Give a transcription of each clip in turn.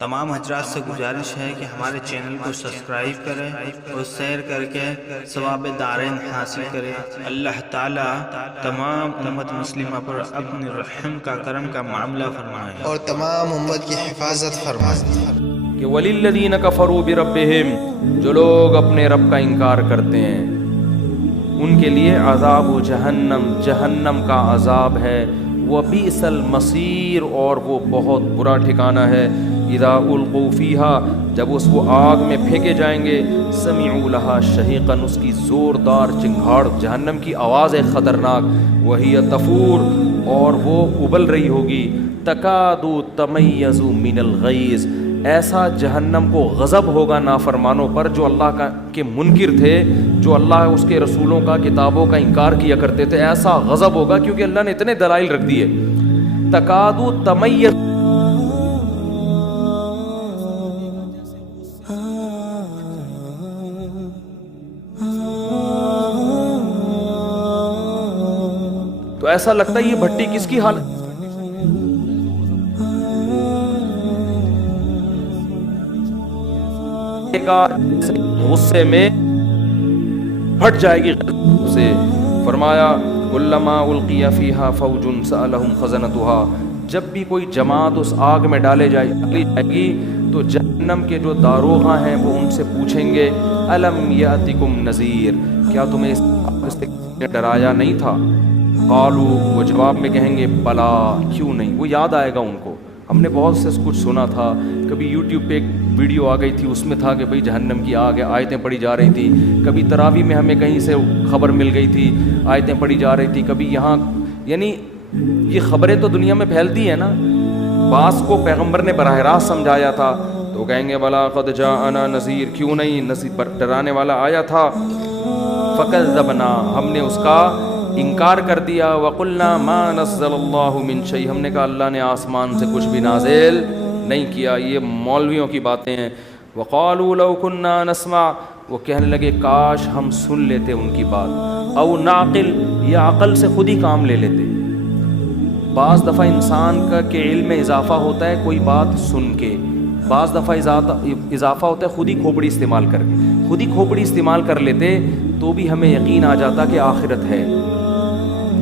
تمام حضرات سے گزارش ہے کہ ہمارے چینل کو سبسکرائب کریں اور شیئر کر کے ثواب دارین حاصل کریں۔ اللہ تعالیٰ تمام امت مسلمہ پر اپنے رحم کا کرم کا معاملہ فرمائے اور تمام امت کی حفاظت فرمائے۔ کہ وَلِلَّذِينَ كَفَرُوا بِرَبِّهِمْ، جو لوگ اپنے رب کا انکار کرتے ہیں ان کے لیے عذاب جہنم، جہنم کا عذاب ہے، وَبِئْسَ الْمَصِيرُ، اور وہ بہت برا ٹھکانہ ہے۔ اِذَا أُلْقُوا فِيهَا، جب اس وہ آگ میں پھینکے جائیں گے، سَمِعُوا لَهَا شَهِيقًا، اس کی زوردار چنگھاڑ، جہنم کی آواز ہے خطرناک، وَهِيَ تَفُورُ، اور وہ ابل رہی ہوگی، تَكَادُ تَمَيَّزُ مِنَ الْغَيْظِ، ایسا جہنم کو غضب ہوگا نافرمانوں پر جو اللہ کے منکر تھے، جو اللہ اس کے رسولوں کا کتابوں کا انکار کیا کرتے تھے، ایسا غضب ہوگا کیونکہ اللہ نے اتنے دلائل رکھ دیے۔ تکادو تمیز، تو ایسا لگتا ہے یہ بھٹی کس کی حالت، غصے میں پھٹ جائے گی سے۔ فرمایا کلما القی فیہا فوج سألہم خزنتها، جب بھی کوئی جماعت اس آگ میں ڈالے جائے گی تو جہنم کے جو داروغہ ہیں وہ ان سے پوچھیں گے الم یاتکم نذیر، کیا تمہیں اس سے ڈرایا نہیں تھا؟ قالوا، وہ جواب میں کہیں گے بلا، کیوں نہیں، وہ یاد آئے گا ان کو، ہم نے بہت سے کچھ سنا تھا، کبھی یوٹیوب پہ ایک ویڈیو آ گئی تھی، اس میں تھا کہ بھئی جہنم کی آگ ہے، آیتیں پڑھی جا رہی تھی، کبھی تراویح میں ہمیں کہیں سے خبر مل گئی تھی، آیتیں پڑھی جا رہی تھی، کبھی یہاں، یعنی یہ خبریں تو دنیا میں پھیلتی ہیں نا۔ بعض کو پیغمبر نے براہ راست سمجھایا تھا تو کہیں گے بلا قد جاءنا نذیر، کیوں نہیں، نذیر ڈرانے والا آیا تھا، فکذبنا، ہم نے اس کا انکار کر دیا، وقلنا ما نزل اللہ من شیء، ہم نے کہا اللہ نے آسمان سے کچھ بھی نازل نہیں کیا، یہ مولویوں کی باتیں ہیں۔ وقالوا لو كنا نسمع، وہ کہنے لگے کاش ہم سن لیتے ان کی بات، او نعقل، یا عقل سے خود ہی کام لے لیتے۔ بعض دفعہ انسان کا کہ علم میں اضافہ ہوتا ہے کوئی بات سن کے، بعض دفعہ اضافہ ہوتا ہے خود ہی کھوپڑی استعمال کر کے، خود ہی کھوپڑی استعمال کر لیتے تو بھی ہمیں یقین آ جاتا کہ آخرت ہے۔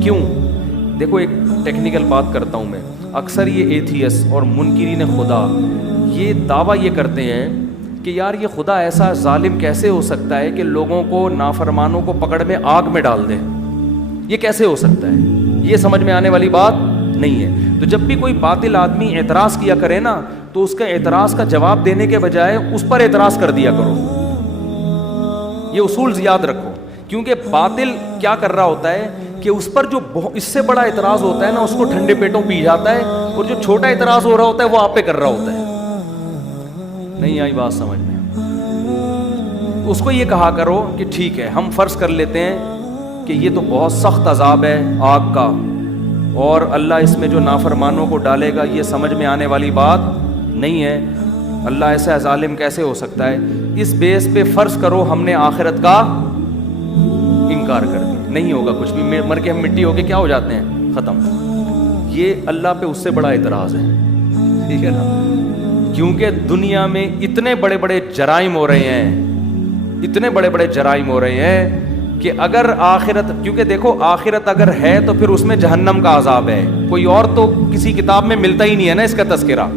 کیوں؟ دیکھو ایک ٹیکنیکل بات کرتا ہوں میں، اکثر یہ ایتھیس اور منکرین خدا یہ دعویٰ یہ کرتے ہیں کہ یار یہ خدا ایسا ظالم کیسے ہو سکتا ہے کہ لوگوں کو، نافرمانوں کو پکڑ میں آگ میں ڈال دے، یہ کیسے ہو سکتا ہے، یہ سمجھ میں آنے والی بات نہیں ہے۔ تو جب بھی کوئی باطل آدمی اعتراض کیا کرے نا تو اس کا اعتراض کا جواب دینے کے بجائے اس پر اعتراض کر دیا کرو، یہ اصول یاد رکھو، کیونکہ باطل کیا کر رہا ہوتا ہے کہ اس پر جو اس سے بڑا اعتراض ہوتا ہے نا اس کو ٹھنڈے پیٹوں پی جاتا ہے، اور جو چھوٹا اعتراض ہو رہا ہوتا ہے وہ آپ پہ کر رہا ہوتا ہے۔ نہیں آئی بات سمجھ میں؟ اس کو یہ کہا کرو کہ ٹھیک ہے ہم فرض کر لیتے ہیں کہ یہ تو بہت سخت عذاب ہے آگ کا، اور اللہ اس میں جو نافرمانوں کو ڈالے گا یہ سمجھ میں آنے والی بات نہیں ہے، اللہ ایسا ظالم کیسے ہو سکتا ہے، اس بیس پہ فرض کرو ہم نے آخرت کا انکار کر دیا، نہیں ہوگا کچھ بھی، مر کے ہم مٹی ہو کے کیا ہو جاتے ہیں، ختم۔ یہ اللہ پہ اس سے بڑا اعتراض ہے، ٹھیک ہے نا، کیونکہ دنیا میں اتنے بڑے بڑے جرائم ہو رہے ہیں، اتنے بڑے بڑے جرائم ہو رہے ہیں کہ اگر آخرت، کیونکہ دیکھو آخرت اگر ہے تو پھر اس میں جہنم کا عذاب ہے، کوئی اور تو کسی کتاب میں ملتا ہی نہیں ہے نا اس کا تذکرہ۔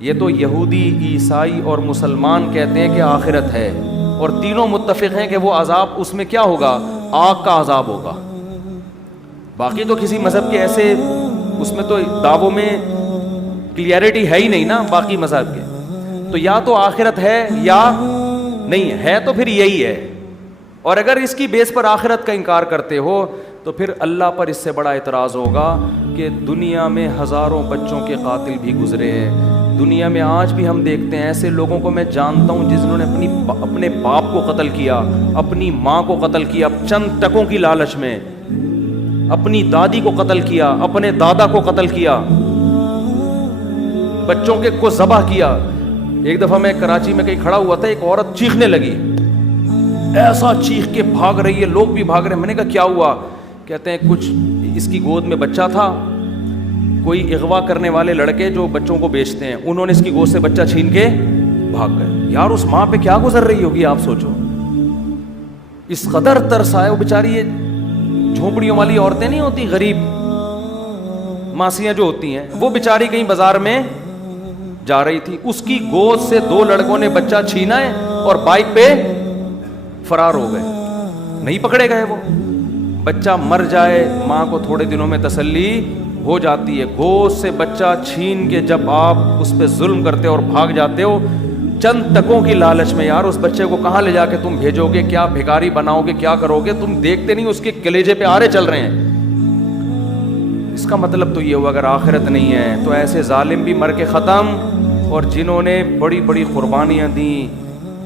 یہ تو یہودی، عیسائی اور مسلمان کہتے ہیں کہ آخرت ہے، اور تینوں متفق ہیں کہ وہ عذاب اس میں کیا ہوگا، آگ کا عذاب ہوگا۔ باقی تو کسی مذہب کے ایسے اس میں تو دعووں میں کلیئرٹی ہے ہی نہیں نا باقی مذہب کے، تو یا تو آخرت ہے یا نہیں ہے، تو پھر یہی ہے، اور اگر اس کی بیس پر آخرت کا انکار کرتے ہو تو پھر اللہ پر اس سے بڑا اعتراض ہوگا کہ دنیا میں ہزاروں بچوں کے قاتل بھی گزرے ہیں، دنیا میں آج بھی ہم دیکھتے ہیں ایسے لوگوں کو، میں جانتا ہوں جنہوں نے اپنے باپ کو قتل کیا، اپنی ماں کو قتل کیا چند ٹکوں کی لالچ میں، اپنی دادی کو قتل کیا، اپنے دادا کو قتل کیا، بچوں کے کو ذبح کیا۔ ایک دفعہ میں کراچی میں کہیں کھڑا ہوا تھا، ایک عورت چیخنے لگی، ایسا چیخ کے بھاگ رہی ہے، لوگ بھی بھاگ رہے ہیں، میں نے کہا کیا ہوا؟ کہتے ہیں کچھ اس کی گود میں بچہ تھا، کوئی اغوا کرنے والے لڑکے جو بچوں کو بیچتے ہیں, انہوں نے اس کی گود سے بچہ چھین کے بھاگ گئے. یار اس ماں پہ کیا گزر رہی ہوگی آپ سوچو, اس قدر ترس آئے. وہ بیچاری یہ جھونپڑیوں والی عورتیں نہیں ہوتی, غریب ماسیاں جو ہوتی ہیں, وہ بیچاری کہیں بازار میں جا رہی تھی, اس کی گود سے 2 لڑکوں نے بچہ چھینا ہے اور بائک پہ فرار ہو گئے. نہیں پکڑے گئے وہ, بچہ مر جائے ماں کو تھوڑے دنوں میں تسلی ہو جاتی ہے. گود سے بچہ چھین کے جب آپ اس پہ ظلم کرتے ہو اور بھاگ جاتے ہو چند تکوں کی لالچ میں, یار اس بچے کو کہاں لے جا کے تم بھیجو گے, کیا بھکاری بناؤ گے, کیا کرو گے, تم دیکھتے نہیں اس کے کلیجے پہ آرے چل رہے ہیں. اس کا مطلب تو یہ ہوا اگر آخرت نہیں ہے تو ایسے ظالم بھی مر کے ختم, اور جنہوں نے بڑی بڑی قربانیاں دیں,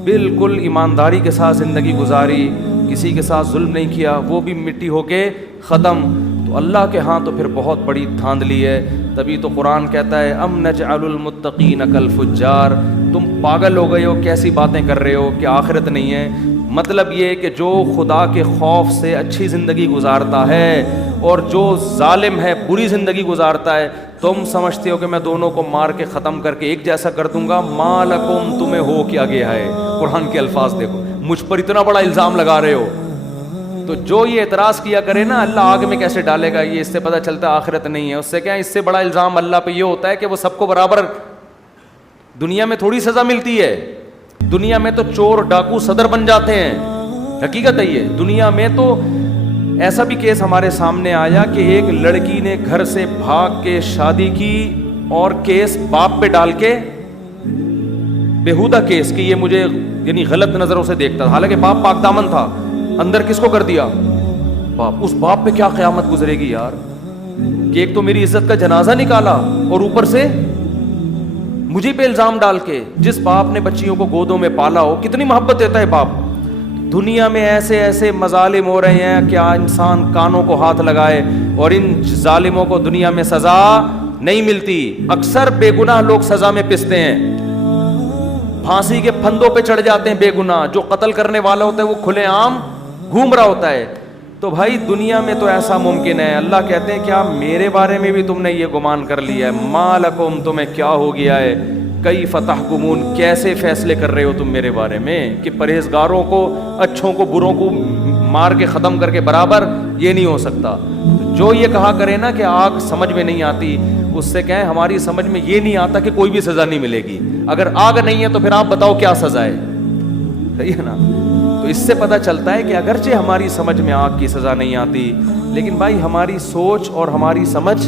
بالکل ایمانداری کے ساتھ زندگی گزاری, کسی کے ساتھ ظلم نہیں کیا, وہ بھی مٹی ہو کے ختم. تو اللہ کے ہاں تو پھر بہت بڑی دھاندلی ہے. تبھی تو قرآن کہتا ہے ام نجعل المتقین کالفجار, تم پاگل ہو گئے ہو, کیسی باتیں کر رہے ہو کہ آخرت نہیں ہے. مطلب یہ کہ جو خدا کے خوف سے اچھی زندگی گزارتا ہے اور جو ظالم ہے بری زندگی گزارتا ہے, تم سمجھتے ہو کہ میں دونوں کو مار کے ختم کر کے ایک جیسا کر دوں گا. ما لکم, تمہیں ہو کیا گیا ہے. قرآن کے الفاظ دیکھو, مجھ پر اتنا بڑا الزام لگا رہے ہو. تو جو یہ اعتراض کیا کرے نا اللہ آگ میں کیسے ڈالے گا, یہ اس سے پتہ چلتا ہے آخرت نہیں ہے. اس سے کیا, اس سے بڑا الزام اللہ پہ یہ ہوتا ہے کہ وہ سب کو برابر, دنیا میں تھوڑی سزا ملتی ہے, دنیا میں تو چور ڈاکو صدر بن جاتے ہیں. حقیقت ہے یہ, دنیا میں تو ایسا بھی کیس ہمارے سامنے آیا کہ ایک لڑکی نے گھر سے بھاگ کے شادی کی اور کیس باپ پہ ڈال کے, بیہودہ کیس کہ یہ مجھے یعنی غلط نظروں سے دیکھتا تھا, حالانکہ باپ پاک دامن تھا, اندر کس کو کر دیا, باپ. اس باپ پہ کیا قیامت گزرے گی یار, کہ ایک تو میری عزت کا جنازہ نکالا اور اوپر سے مجھے پہ الزام ڈال کے. جس باپ نے بچیوں کو گودوں میں پالا ہو, کتنی محبت دیتا ہے باپ. دنیا میں ایسے ایسے مظالم ہو رہے ہیں کیا انسان کانوں کو ہاتھ لگائے, اور ان ظالموں کو دنیا میں سزا نہیں ملتی. اکثر بے گناہ لوگ سزا میں پستے ہیں, پھانسی کے پھندوں پہ چڑھ جاتے ہیں بے گناہ. جو قتل کرنے والا ہوتا ہے وہ کھلے عام گھوم رہا ہوتا ہے. تو بھائی دنیا میں تو ایسا ممکن ہے. اللہ کہتے ہیں کیا میرے بارے میں بھی تم نے یہ گمان کر لیا ہے, ما لکم, تمہیں کیا ہو گیا ہے, کیف تحکمون, کیسے فیصلے کر رہے ہو تم میرے بارے میں, کہ پرہیزگاروں کو اچھوں کو بروں کو مار کے ختم کر کے برابر, یہ نہیں ہو سکتا. جو یہ کہا کرے نا کہ آگ سمجھ میں نہیں آتی, اس سے کہیں ہماری سمجھ میں یہ نہیں آتا کہ کوئی بھی سزا نہیں ملے گی. اگر آگ نہیں ہے تو پھر آپ بتاؤ کیا سزا ہے, صحیح ہے نا. تو اس سے پتہ چلتا ہے کہ اگرچہ ہماری سمجھ میں آگ کی سزا نہیں آتی, لیکن بھائی ہماری سوچ اور ہماری سمجھ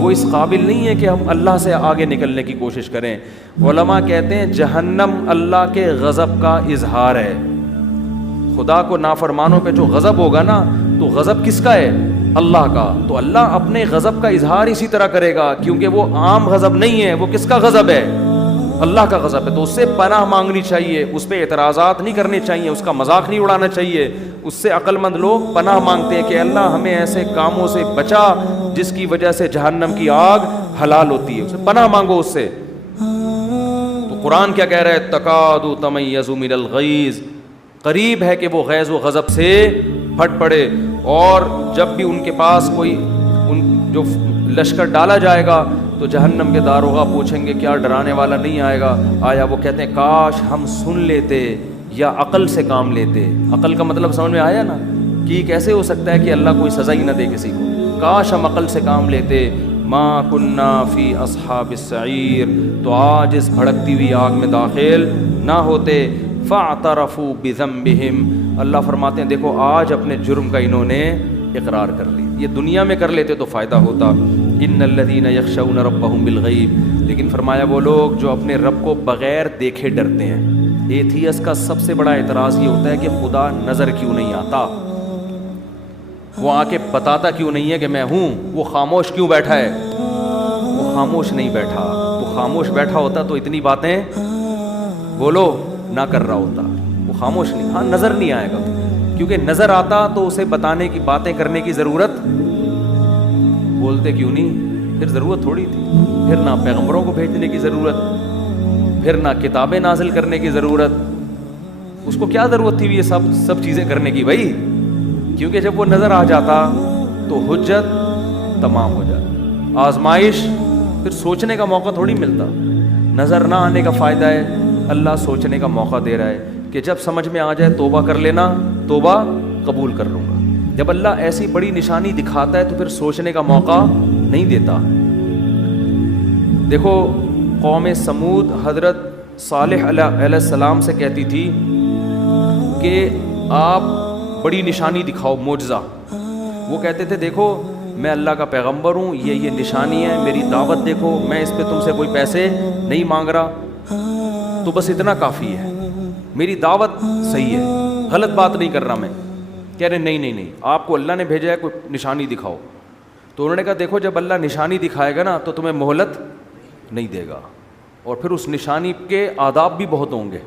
وہ اس قابل نہیں ہے کہ ہم اللہ سے آگے نکلنے کی کوشش کریں. علماء کہتے ہیں جہنم اللہ کے غضب کا اظہار ہے. خدا کو نافرمانوں پہ جو غضب ہوگا نا, تو غضب کس کا ہے, اللہ کا. تو اللہ اپنے غضب کا اظہار اسی طرح کرے گا, کیونکہ وہ عام غضب نہیں ہے, وہ کس کا غضب ہے, اللہ کا غضب ہے. تو اس سے پناہ مانگنی چاہیے, اس پہ اعتراضات نہیں کرنے چاہیے, اس کا مذاق نہیں اڑانا چاہیے. اس سے عقل مند لوگ پناہ مانگتے ہیں کہ اللہ ہمیں ایسے کاموں سے بچا جس کی وجہ سے جہنم کی آگ حلال ہوتی ہے, اسے پناہ مانگو اس سے. تو قرآن کیا کہہ رہا ہے, تکاد تمیز من الغیظ, قریب ہے کہ وہ غیظ و غضب سے پھٹ پڑے. اور جب بھی ان کے پاس کوئی جو لشکر ڈالا جائے گا تو جہنم کے داروغہ پوچھیں گے کیا ڈرانے والا نہیں آئے گا. آیا وہ کہتے ہیں کاش ہم سن لیتے یا عقل سے کام لیتے. عقل کا مطلب سمجھ میں آیا نا, کہ کیسے ہو سکتا ہے کہ اللہ کوئی سزا ہی نہ دے کسی کو. کاش ہم عقل سے کام لیتے. ما کننا فی اصحاب السعیر, تو آج اس بھڑکتی ہوئی آگ میں داخل نہ ہوتے. فاعترفوا بذنبہم, اللہ فرماتے ہیں دیکھو آج اپنے جرم کا انہوں نے اقرار کر لی. یہ دنیا میں کر لیتے تو فائدہ ہوتا. ان الذین یخشون ربہم بالغیب, لیکن فرمایا وہ لوگ جو اپنے رب کو بغیر دیکھے ڈرتے ہیں. ایتھیس کا سب سے بڑا اعتراض یہ ہوتا ہے کہ خدا نظر کیوں نہیں آتا, وہ آ کے بتاتا کیوں نہیں ہے کہ میں ہوں, وہ خاموش کیوں بیٹھا ہے. وہ خاموش نہیں بیٹھا, وہ خاموش بیٹھا ہوتا تو اتنی باتیں بولو نہ کر رہا ہوتا. وہ خاموش نہیں, ہاں نظر نہیں آئے گا, کیونکہ نظر آتا تو اسے بتانے کی باتیں کرنے کی ضرورت, بولتے کیوں نہیں, پھر ضرورت تھوڑی تھی. پھر نہ پیغمبروں کو بھیجنے کی ضرورت, پھر نہ کتابیں نازل کرنے کی ضرورت. اس کو کیا ضرورت تھی یہ سب چیزیں کرنے کی بھائی, کیونکہ جب وہ نظر آ جاتا تو حجت تمام ہو جاتی. آزمائش پھر سوچنے کا موقع تھوڑی ملتا. نظر نہ آنے کا فائدہ ہے, اللہ سوچنے کا موقع دے رہا ہے کہ جب سمجھ میں آ جائے توبہ کر لینا, توبہ قبول کر لوں گا. جب اللہ ایسی بڑی نشانی دکھاتا ہے تو پھر سوچنے کا موقع نہیں دیتا. دیکھو قوم سمود حضرت صالح علیہ السلام سے کہتی تھی کہ آپ بڑی نشانی دکھاؤ, معجزہ. وہ کہتے تھے دیکھو میں اللہ کا پیغمبر ہوں, یہ نشانی ہے, میری دعوت دیکھو, میں اس پہ تم سے کوئی پیسے نہیں مانگ رہا, تو بس اتنا کافی ہے, میری دعوت صحیح ہے, غلط بات نہیں کر رہا میں. کہہ رہے نہیں, آپ کو اللہ نے بھیجا ہے, کوئی نشانی دکھاؤ. تو انہوں نے کہا دیکھو جب اللہ نشانی دکھائے گا نا تو تمہیں مہلت نہیں دے گا, اور پھر اس نشانی کے آداب بھی بہت ہوں گے.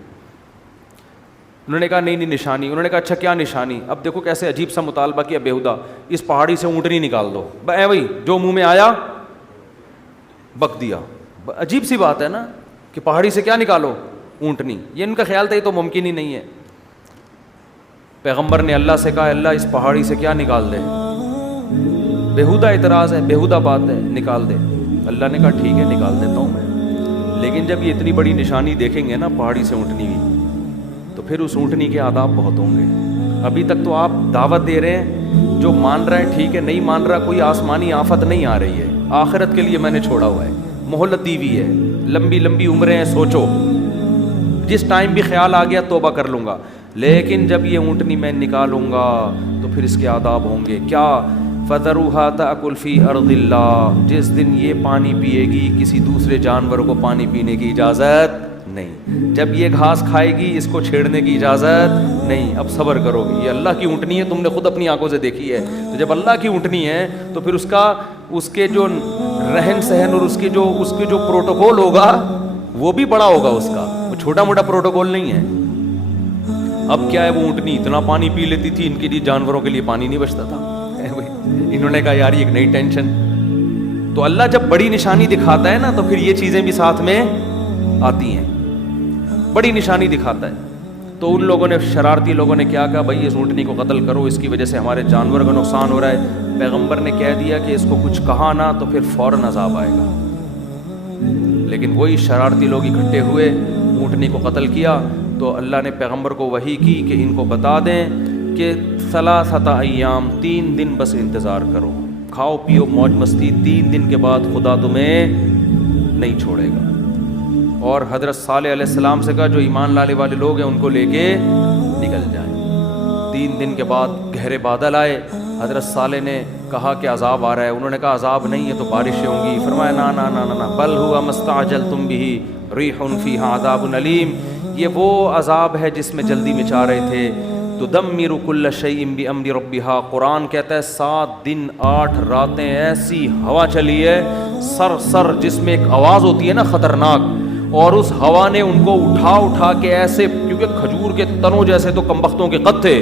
انہوں نے کہا نہیں نشانی. انہوں نے کہا اچھا کیا نشانی؟ اب دیکھو کیسے عجیب سا مطالبہ کیا بیہودہ, اس پہاڑی سے اونٹنی نکال دو. بھائی جو منہ میں آیا بک دیا. عجیب سی بات ہے نا کہ پہاڑی سے کیا نکالو؟ اونٹنی. یہ ان کا خیال تھا یہ تو ممکن ہی نہیں ہے. پیغمبر نے اللہ سے کہا اللہ اس پہاڑی سے کیا نکال دے؟ بیہودہ اعتراض ہے, بیہودہ بات ہے, نکال دے. اللہ نے کہا ٹھیک ہے نکال دیتا ہوں میں. لیکن جب یہ اتنی بڑی نشانی دیکھیں گے نا پہاڑی سے اونٹنی کی, تو پھر اس اونٹنی کے آداب بہت ہوں گے. ابھی تک تو آپ دعوت دے رہے ہیں, جو مان رہا ہے ٹھیک ہے, نہیں مان رہا کوئی آسمانی آفت نہیں آ رہی ہے, آخرت کے لیے میں نے چھوڑا ہوا ہے, مہلت دی ہوئی ہے, لمبی لمبی عمریں ہیں, سوچو جس ٹائم بھی خیال آ گیا توبہ کر لوں گا. لیکن جب یہ اونٹنی میں نکالوں گا تو پھر اس کے آداب ہوں گے. کیا؟ فَذَرُوهَا تَأْكُلْ فِي أَرْضِ اللَّهِ, جس دن یہ پانی پیے گی کسی دوسرے جانور کو پانی پینے کی اجازت نہیں. جب یہ گھاس کھائے گی اس کو چھیڑنے کی اجازت نہیں. اب صبر کرو گی, یہ اللہ کی اونٹنی ہے, تم نے خود اپنی آنکھوں سے دیکھی ہے. تو جب اللہ کی اونٹنی ہے تو پھر اس کے جو رہن سہن اور اس کے جو پروٹوکول ہوگا وہ بھی بڑا ہوگا. اس کا وہ چھوٹا موٹا پروٹوکول نہیں ہے. اب کیا ہے, وہ اونٹنی اتنا پانی پی لیتی تھی, ان کے لیے جانوروں کے لیے پانی نہیں بچتا تھا. انہوں نے کہا یار یہ ایک نئی ٹینشن. تو اللہ جب بڑی نشانی دکھاتا ہے نا تو پھر یہ چیزیں بھی ساتھ میں آتی ہیں. بڑی نشانی دکھاتا ہے تو ان لوگوں نے, شرارتی لوگوں نے کیا کہا بھائی اس اونٹنی کو قتل کرو, اس کی وجہ سے ہمارے جانور کا نقصان ہو رہا ہے. پیغمبر نے کہہ دیا کہ اس کو کچھ کہا نا تو پھر فوراً عذاب آئے گا. لیکن وہی شرارتی لوگ اکٹھے ہوئے, اونٹنی کو قتل کیا. تو اللہ نے پیغمبر کو وحی کی کہ ان کو بتا دیں کہ 3 ایام 3 دن بس انتظار کرو, کھاؤ پیو موج مستی, 3 دن کے بعد خدا تمہیں نہیں چھوڑے گا. اور حضرت صالح علیہ السلام سے کہا جو ایمان لانے والے لوگ ہیں ان کو لے کے نکل جائیں. 3 دن کے بعد گہرے بادل آئے. حضرت صالح نے کہا کہ عذاب آ رہا ہے. انہوں نے کہا عذاب نہیں ہے تو بارشیں ہوں گی. فرمایا نا نا نا نا بل ہوا مستعجلتم بہ ریح فیہا عذاب علیم, یہ وہ عذاب ہے جس میں جلدی مچا رہے تھے. تدمر کل شیء بامر ربھا. قرآن کہتا ہے 7 دن 8 راتیں ایسی ہوا چلی ہے سر جس میں ایک آواز ہوتی ہے نا خطرناک, اور اس ہوا نے ان کو اٹھا کے ایسے, کیونکہ کھجور کے تنوں جیسے تو کمبختوں کے قد تھے,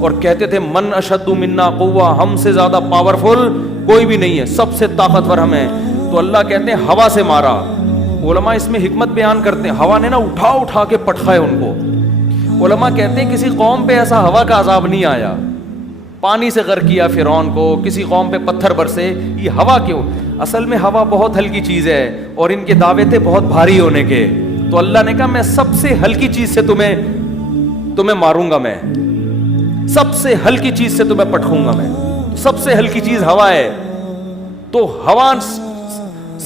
اور کہتے تھے من اشد منا قوہ, ہم سے زیادہ پاورفل کوئی بھی نہیں ہے, سب سے طاقتور ہم ہیں. تو اللہ کہتے ہیں ہوا سے مارا. علماء اس میں حکمت بیان کرتے ہیں, ہوا نے نا اٹھا کے پٹخائے ان کو. علماء کہتے ہیں کسی قوم پہ ایسا ہوا کا عذاب نہیں آیا, پانی سے غرق کیا فرعون کو, کسی قوم پہ پتھر برسے, یہ ہوا کیوں؟ اصل میں ہوا بہت ہلکی چیز ہے اور ان کے دعوے تھے بہت بھاری ہونے کے. تو اللہ نے کہا میں سب سے ہلکی چیز سے تمہیں ماروں گا, میں سب سے ہلکی چیز سے تمہیں پٹکوں گا. میں سب سے ہلکی چیز ہوا ہے. تو ہوا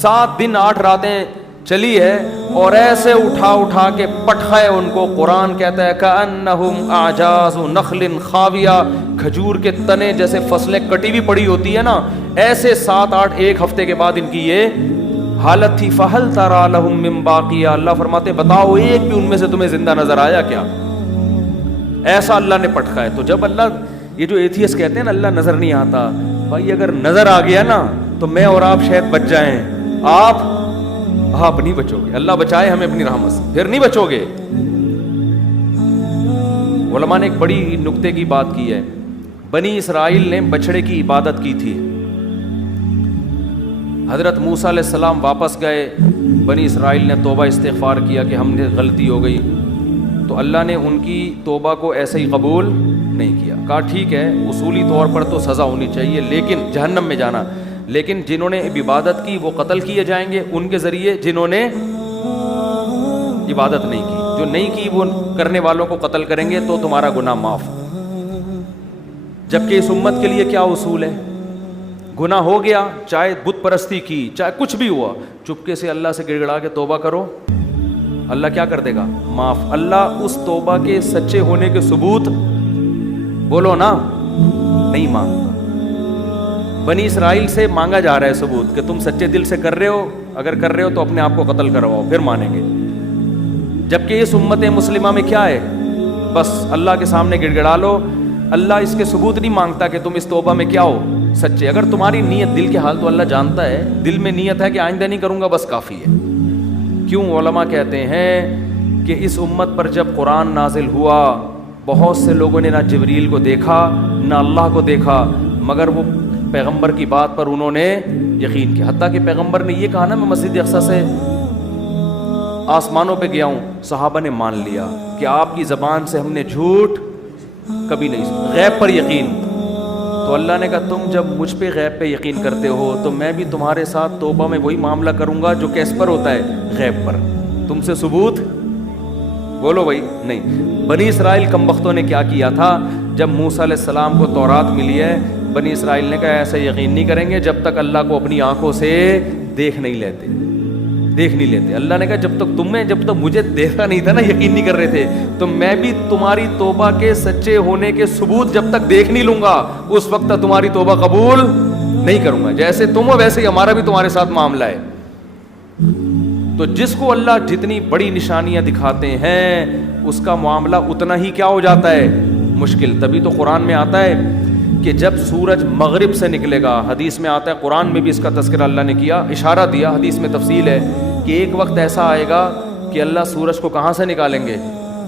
7 دن 8 راتیں چلی ہے اور ایسے اٹھا کے پٹخائے ان کو. قرآن کہتا ہے کأنہم اعجاز نخل خاویہ, کھجور کے تنے جیسے فصلیں کٹی ہوئی پڑی ہوتی ہے نا, ایسے 7-8 ایک ہفتے کے بعد ان کی یہ حالت تھی. فہل تری لہم من باقیہ, اللہ فرماتے بتاؤ ایک بھی ان میں سے تمہیں زندہ نظر آیا کیا؟ ایسا اللہ نے پٹخائے. تو جب اللہ, یہ جو ایتھیسٹ کہتے ہیں نا اللہ نظر نہیں آتا, بھائی اگر نظر آ گیا نا تو میں اور آپ شاید بچ جائیں, آپ نہیں بچو گے. اللہ بچائے ہمیں اپنی رحمت سے, پھر نہیں بچو گے. علماء نے ایک بڑی نکتے کی بات کی ہے. بنی اسرائیل نے بچڑے کی عبادت کی تھی. حضرت موسیٰ علیہ السلام واپس گئے, بنی اسرائیل نے توبہ استغفار کیا کہ ہم نے غلطی ہو گئی. تو اللہ نے ان کی توبہ کو ایسے ہی قبول نہیں کیا. کہا ٹھیک ہے اصولی طور پر تو سزا ہونی چاہیے لیکن جہنم میں جانا. لیکن جنہوں نے عبادت کی وہ قتل کیے جائیں گے ان کے ذریعے جنہوں نے عبادت نہیں کی. جو نہیں کی وہ کرنے والوں کو قتل کریں گے تو تمہارا گناہ معاف. جبکہ اس امت کے لیے کیا اصول ہے؟ گناہ ہو گیا، چاہے بت پرستی کی، چاہے کچھ بھی ہوا، چپکے سے اللہ سے گڑ گڑا کے توبہ کرو، اللہ کیا کر دے گا؟ معاف. اللہ اس توبہ کے سچے ہونے کے ثبوت بولو نا نہیں مانگتا. بنی اسرائیل سے مانگا جا رہا ہے ثبوت کہ تم سچے دل سے کر رہے ہو، اگر کر رہے ہو تو اپنے آپ کو قتل کرواؤ پھر مانیں گے. جبکہ اس امت مسلمہ میں کیا ہے؟ بس اللہ کے سامنے گڑ گڑا لو. اللہ اس کے ثبوت نہیں مانگتا کہ تم اس توبہ میں کیا ہو سچے. اگر تمہاری نیت، دل کے حال تو اللہ جانتا ہے، دل میں نیت ہے کہ آئندہ نہیں کروں گا بس کافی ہے. کیوں علماء کہتے ہیں کہ اس امت پر جب قرآن نازل ہوا بہت سے لوگوں نے نہ جبریل کو دیکھا نہ اللہ کو دیکھا، مگر وہ پیغمبر کی بات پر انہوں نے یقین کیا. حتیٰ کہ پیغمبر نے یہ کہا نا میں مسجد اقصیٰ سے آسمانوں پہ گیا ہوں، صحابہ نے مان لیا کہ آپ کی زبان سے ہم نے جھوٹ کبھی نہیں سنا. غیب پر یقین. تو اللہ نے کہا تم جب مجھ پہ غیب پہ یقین کرتے ہو تو میں بھی تمہارے ساتھ توبہ میں وہی معاملہ کروں گا جو کیس پر ہوتا ہے؟ غیب پر. تم سے ثبوت بولو بھائی نہیں. بنی اسرائیل کم بختوں نے کیا کیا تھا؟ جب موسیٰ علیہ السلام کو تورات ملی ہے، بنی اسرائیل نے کہا ایسا یقین نہیں کریں گے جب تک اللہ کو اپنی آنکھوں سے دیکھ نہیں لیتے. اللہ نے کہا جب تک مجھے دیکھا نہیں تھا نا، یقین نہیں کر رہے تھے، تو میں بھی تمہاری توبہ کے سچے ہونے کے ثبوت جب تک دیکھ نہیں لوں گا اس وقت تک تمہاری توبہ قبول نہیں کروں گا. جیسے تم ہو ویسے ہی ہمارا بھی تمہارے ساتھ معاملہ ہے. تو جس کو اللہ جتنی بڑی نشانیاں دکھاتے ہیں اس کا معاملہ اتنا ہی کیا ہو جاتا ہے؟ مشکل. تبھی تو قرآن میں آتا ہے کہ جب سورج مغرب سے نکلے گا، حدیث میں آتا ہے، قرآن میں بھی اس کا تذکرہ اللہ نے کیا، اشارہ دیا، حدیث میں تفصیل ہے کہ ایک وقت ایسا آئے گا کہ اللہ سورج کو کہاں سے نکالیں گے؟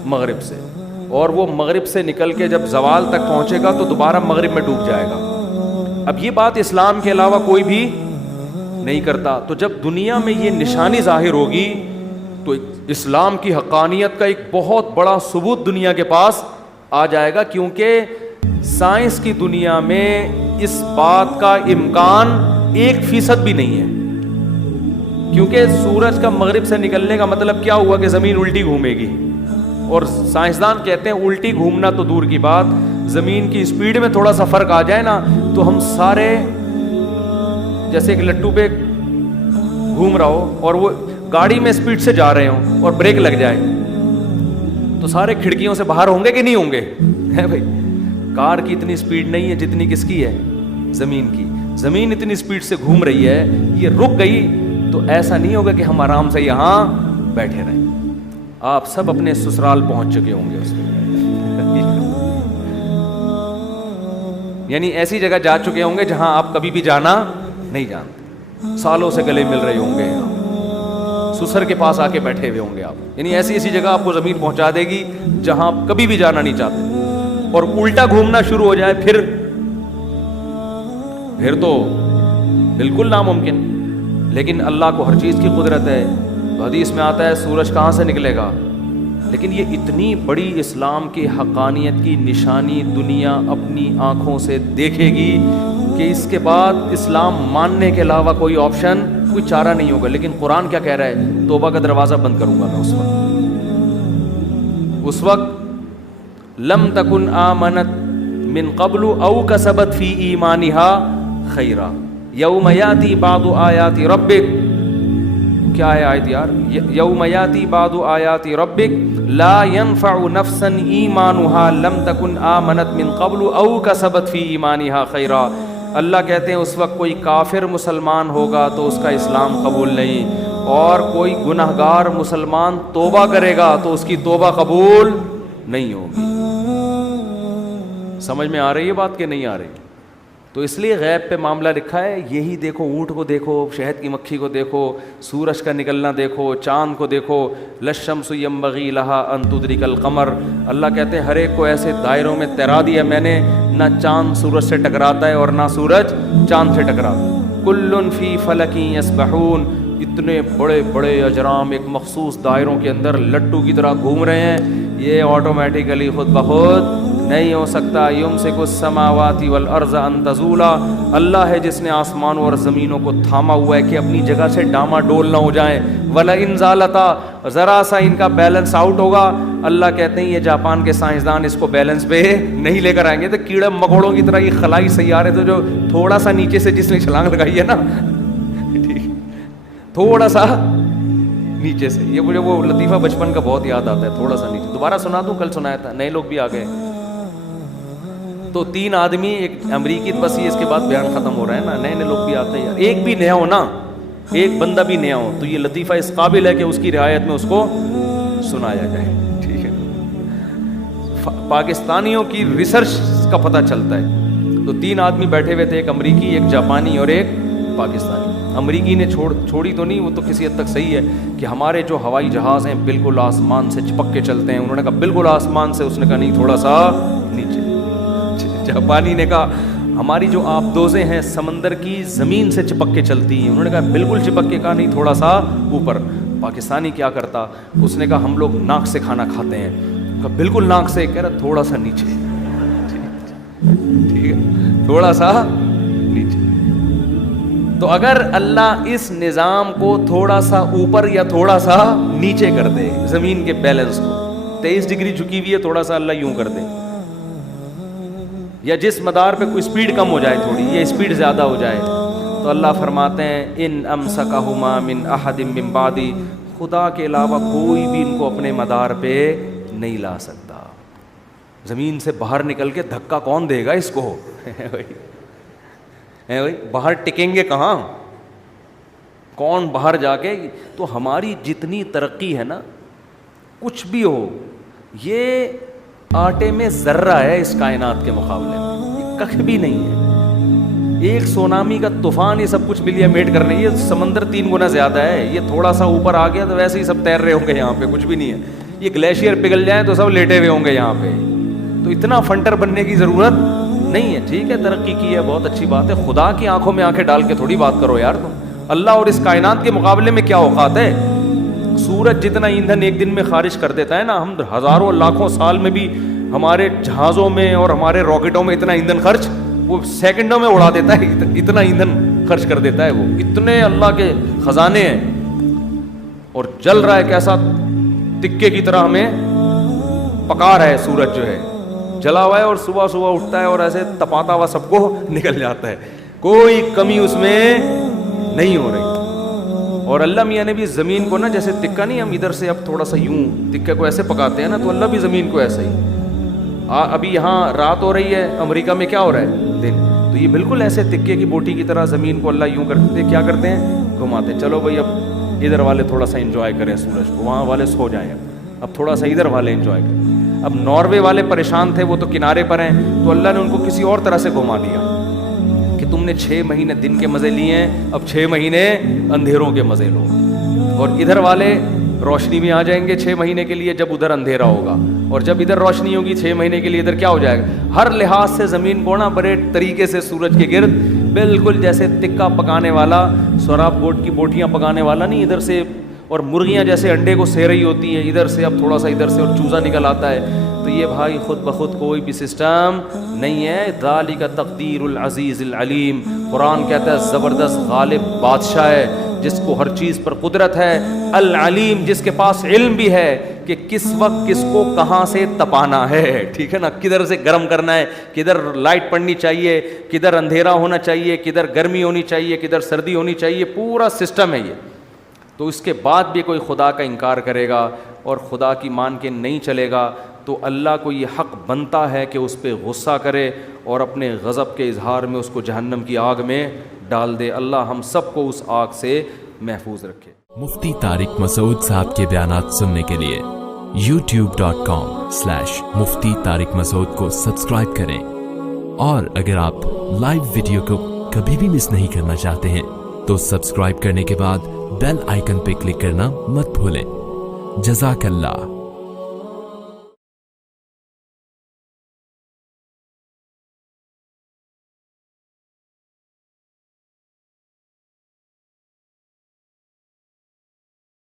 مغرب سے. اور وہ مغرب سے نکل کے جب زوال تک پہنچے گا تو دوبارہ مغرب میں ڈوب جائے گا. اب یہ بات اسلام کے علاوہ کوئی بھی نہیں کرتا. تو جب دنیا میں یہ نشانی ظاہر ہوگی تو اسلام کی حقانیت کا ایک بہت بڑا ثبوت دنیا کے پاس آ جائے گا، کیونکہ سائنس کی دنیا میں اس بات کا امکان 1% بھی نہیں ہے. کیونکہ سورج کا مغرب سے نکلنے کا مطلب کیا ہوا کہ زمین الٹی گھومے گی. اور سائنسدان کہتے ہیں الٹی گھومنا تو دور کی بات، زمین کی اسپیڈ میں تھوڑا سا فرق آ جائے نا تو ہم سارے جیسے ایک لٹو پہ گھوم رہا ہو اور وہ گاڑی میں اسپیڈ سے جا رہے ہوں اور بریک لگ جائے تو سارے کھڑکیوں سے باہر ہوں گے کہ نہیں ہوں گے؟ ہے بھائی. کار کی اتنی اسپیڈ نہیں ہے جتنی کس کی ہے؟ زمین کی. زمین اتنی اسپیڈ سے گھوم رہی ہے، یہ رک گئی تو ایسا نہیں ہوگا کہ ہم آرام سے یہاں بیٹھے رہیں. آپ سب اپنے سسرال پہنچ چکے ہوں گے اس میں یعنی ایسی جگہ جا چکے ہوں گے جہاں آپ کبھی بھی جانا نہیں جانتے. سالوں سے گلے مل رہے ہوں گے، سسر کے پاس آ کے بیٹھے ہوئے ہوں گے آپ. یعنی ایسی جگہ آپ کو زمین پہنچا دے گی جہاں آپ کبھی بھی جانا نہیں چاہتے. اور الٹا گھومنا شروع ہو جائے پھر تو بالکل ناممکن. لیکن اللہ کو ہر چیز کی قدرت ہے. حدیث میں آتا ہے سورج کہاں سے نکلے گا. لیکن یہ اتنی بڑی اسلام کی حقانیت کی نشانی دنیا اپنی آنکھوں سے دیکھے گی کہ اس کے بعد اسلام ماننے کے علاوہ کوئی آپشن، کوئی چارہ نہیں ہوگا. لیکن قرآن کیا کہہ رہا ہے؟ توبہ کا دروازہ بند کروں گا میں اس وقت لم تکن آمنت من قبل او کسبت فی ایمانها خیرا یوم یاتی بعض آیات ربک. کیا ہے آیت یار؟ یوم یاتی بعض آیات ربک لا ينفع نفسا ایمانها لم تکن آمنت من قبل او کسبت فی ایمانها خیرا. اللہ کہتے ہیں اس وقت کوئی کافر مسلمان ہوگا تو اس کا اسلام قبول نہیں، اور کوئی گنہگار مسلمان توبہ کرے گا تو اس کی توبہ قبول نہیں ہوگی. سمجھ میں آ رہی ہے بات کہ نہیں آ رہی؟ تو اس لیے غیب پہ معاملہ لکھا ہے. یہی دیکھو، اونٹ کو دیکھو، شہد کی مکھی کو دیکھو، سورج کا نکلنا دیکھو، چاند کو دیکھو. للشمس ينبغي لها ان تدرك القمر. اللہ کہتے ہیں ہر ایک کو ایسے دائروں میں تیرا دیا میں نے، نہ چاند سورج سے ٹکراتا ہے اور نہ سورج چاند سے ٹکراتا ہے. کل فی فلک یسبحون. اتنے بڑے بڑے اجرام ایک مخصوص دائروں کے اندر لٹو کی طرح گھوم رہے ہیں. یہ آٹومیٹیکلی خود بخود نہیں ہو سکتا. یمسک السماوات والارض ان تزولا, اللہ ہے جس نے آسمانوں اور زمینوں کو تھاما ہوا ہے کہ اپنی جگہ سے ڈاما ڈول نہ ہو جائیں. ولئن زالتا, ذرا سا ان کا بیلنس آؤٹ ہوگا, اللہ کہتے ہیں یہ جاپان کے سائنسدان اس کو بیلنس پہ نہیں لے کر آئیں گے. تو کیڑے مکوڑوں کی طرح یہ خلائی سیارے تو جو تھوڑا سا نیچے سے جس نے چھلانگ لگائی ہے نا, تھوڑا سا نیچے سے, یہ مجھے وہ لطیفہ بچپن کا بہت یاد آتا ہے. تھوڑا سا نیچے, دوبارہ سنا دوں, کل سنایا تھا, نئے لوگ بھی آ گئے. تو 3 آدمی, ایک امریکی, بس یہ اس کے بعد بیان ختم ہو رہا ہے نا, نئے نئے لوگ بھی آتے ہیں. ایک بھی نیا ہو نا, ایک بندہ بھی نیا ہو تو یہ لطیفہ اس قابل ہے کہ اس کی رعایت میں اس کو سنایا جائے. ٹھیک ہے, پاکستانیوں کی ریسرچ کا پتہ چلتا ہے. تو 3 آدمی بیٹھے ہوئے تھے, ایک امریکی, ایک جاپانی اور ایک پاکستانی. امریکی نے چھوڑی تو نہیں, وہ تو کسی حد تک صحیح ہے کہ ہمارے جو ہوائی جہاز ہیں بالکل آسمان سے چپک کے چلتے ہیں. انہوں نے کہا بالکل آسمان سے, اس نے کہا نہیں تھوڑا سا نیچے. جاپانی نے کہا ہماری جو آبدوزیں ہیں سمندر کی زمین سے چپک کے چلتی ہیں. انہوں نے کہا بالکل چپک کے, کہا نہیں تھوڑا سا اوپر. پاکستانی کیا کرتا, اس نے کہا ہم لوگ ناک سے کھانا کھاتے ہیں. کہا بالکل ناک سے, کہہ رہا تھوڑا سا نیچے. ٹھیک ہے, تھوڑا سا نیچے. تو اگر اللہ اس نظام کو تھوڑا سا اوپر یا تھوڑا سا نیچے کر دے, زمین کے بیلنس کو 23 ڈگری جھکی ہوئی ہے, تھوڑا سا اللہ یوں کر دے, یا جس مدار پہ کوئی اسپیڈ کم ہو جائے تھوڑی, یا اسپیڈ زیادہ ہو جائے, تو اللہ فرماتے ہیں ان امسکہما من احد من بعدی, خدا کے علاوہ کوئی بھی ان کو اپنے مدار پہ نہیں لا سکتا. زمین سے باہر نکل کے دھکا کون دے گا اس کو؟ باہر ٹکیں گے کہاں, کون باہر جا کے. تو ہماری جتنی ترقی ہے نا, کچھ بھی ہو, یہ آٹے میں ذرہ ہے اس کائنات کے مقابلے میں, یہ کخ بھی نہیں ہے. ایک سونامی کا طوفان یہ سب کچھ ملیا میٹ کرنے, یہ سمندر 3 گنا زیادہ ہے. یہ تھوڑا سا اوپر آ گیا تو ویسے ہی سب تیر رہے ہوں گے یہاں پہ, کچھ بھی نہیں ہے. یہ گلیشیئر پگھل جائیں تو سب لیٹے ہوئے ہوں گے یہاں پہ. تو اتنا فنٹر بننے کی ضرورت نہیں ہے. ٹھیک ہے, ترقی کی ہے, بہت اچھی بات ہے. خدا کی آنکھوں میں آنکھیں ڈال کے تھوڑی بات کرو یار تم. اللہ اور اس کائنات کے مقابلے میں کیا اوقات ہے. سورج جتنا ایندھن ایک دن میں خارج کر دیتا ہے نا, ہم ہزاروں لاکھوں سال میں بھی ہمارے جہازوں میں اور ہمارے راکٹوں میں اتنا ایندھن خرچ وہ سیکنڈوں میں اڑا دیتا ہے. اتنا ایندھن خرچ کر دیتا ہے وہ. اتنے اللہ کے خزانے ہیں. اور جل رہا ہے کیسا تکے کی طرح, ہمیں پکا رہا ہے سورج جو ہے, جلا ہوا ہے, اور صبح صبح اٹھتا ہے اور ایسے تپاتا ہوا سب کو نکل جاتا ہے. کوئی کمی اس میں نہیں ہو رہی. اور اللہ میاں نے بھی زمین کو نا, جیسے تکا نہیں, ہم ادھر سے اب تھوڑا سا یوں تکے کو ایسے پکاتے ہیں نا, تو اللہ بھی زمین کو ایسا ہی. ابھی یہاں رات ہو رہی ہے, امریکہ میں کیا ہو رہا ہے دن, تو یہ بالکل ایسے تکے کی بوٹی کی طرح زمین کو اللہ یوں کرتے, کیا کرتے ہیں, گھماتے. چلو بھائی اب ادھر والے تھوڑا سا انجوائے کریں سورج کو, وہاں والے سو جائیں, اب تھوڑا سا ادھر والے انجوائے کریں. اب ناروے والے پریشان تھے, وہ تو کنارے پر ہیں, تو اللہ نے ان کو کسی اور طرح سے گھما دیا کہ تم نے 6 مہینے دن کے مزے لیے ہیں, اب 6 مہینے اندھیروں کے مزے لو. اور ادھر والے روشنی میں آ جائیں گے 6 مہینے کے لیے جب ادھر اندھیرا ہوگا, اور جب ادھر روشنی ہوگی 6 مہینے کے لیے ادھر کیا ہو جائے گا. ہر لحاظ سے زمین کو نا بڑے طریقے سے سورج کے گرد بالکل جیسے تکا پکانے والا, سوراب بوٹ کی بوٹیاں پکانے والا نہیں, ادھر سے, اور مرغیاں جیسے انڈے کو سہ رہی ہوتی ہیں ادھر سے, اب تھوڑا سا ادھر سے اور چوزا نکل آتا ہے. تو یہ بھائی خود بخود کوئی بھی سسٹم نہیں ہے. ذالک تقدیر العزیز العلیم. قرآن کہتا ہے زبردست غالب بادشاہ ہے جس کو ہر چیز پر قدرت ہے, العلیم جس کے پاس علم بھی ہے کہ کس وقت کس کو کہاں سے تپانا ہے. ٹھیک ہے نا, کدھر سے گرم کرنا ہے, کدھر لائٹ پڑنی چاہیے, کدھر اندھیرا ہونا چاہیے, کدھر گرمی ہونی چاہیے, کدھر سردی ہونی چاہیے, پورا سسٹم ہے یہ. تو اس کے بعد بھی کوئی خدا کا انکار کرے گا اور خدا کی مان کے نہیں چلے گا, تو اللہ کو یہ حق بنتا ہے کہ اس پہ غصہ کرے اور اپنے غضب کے اظہار میں اس کو جہنم کی آگ میں ڈال دے. اللہ ہم سب کو اس آگ سے محفوظ رکھے. مفتی طارق مسعود صاحب کے بیانات سننے کے لیے youtube.com/مفتی طارق مسعود کو سبسکرائب کریں, اور اگر آپ لائیو ویڈیو کو کبھی بھی مس نہیں کرنا چاہتے ہیں تو سبسکرائب کرنے کے بعد بیل آئیکن پہ کلک کرنا مت بھولیں. جزاک اللہ.